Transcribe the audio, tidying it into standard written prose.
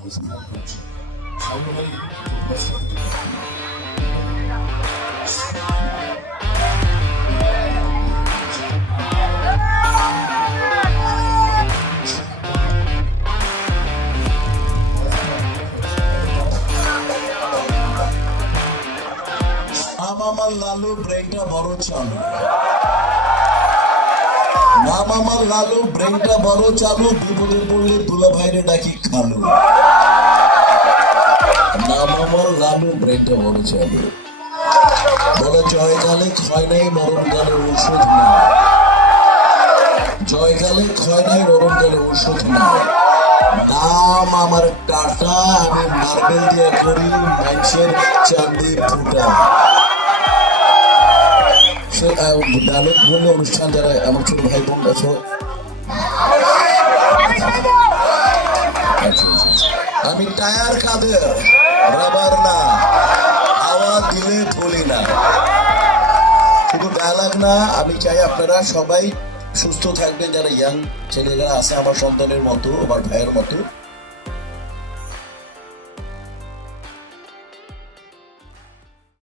আমার লালু ব্রেনটা বড় চালু, নাম আমার লালু ব্রেনটা বড় চালু, বিপদে পড়লে দুলা ভাইরে ডাকি খালু। নাম আমার লালু ব্রেনটা বড় চালু, বলে জয়কালে ক্ষয় নাই মরণকালে ঔষধ নাই, জয়কালে ক্ষয় নাই মরণকালে ঔষধ নাই। নাম আমার টাটা, আমি মার্বেল দিয়ে করি মানুষের চাঁদি ফুটা। ডায়লগ বললে অনুষ্ঠান যারা আমার ছোট ভাই বোন আছে, আমি টায়ার কাদের রাবার না, আওয়াজ দিলে বলি না। শুধু ডায়লগ না, আমি চাই আপনারা সবাই সুস্থ থাকবেন, যারা ইয়াং ছেলেরা আছে আমার সন্তানের মতো, আমার ভাইয়ের মতো।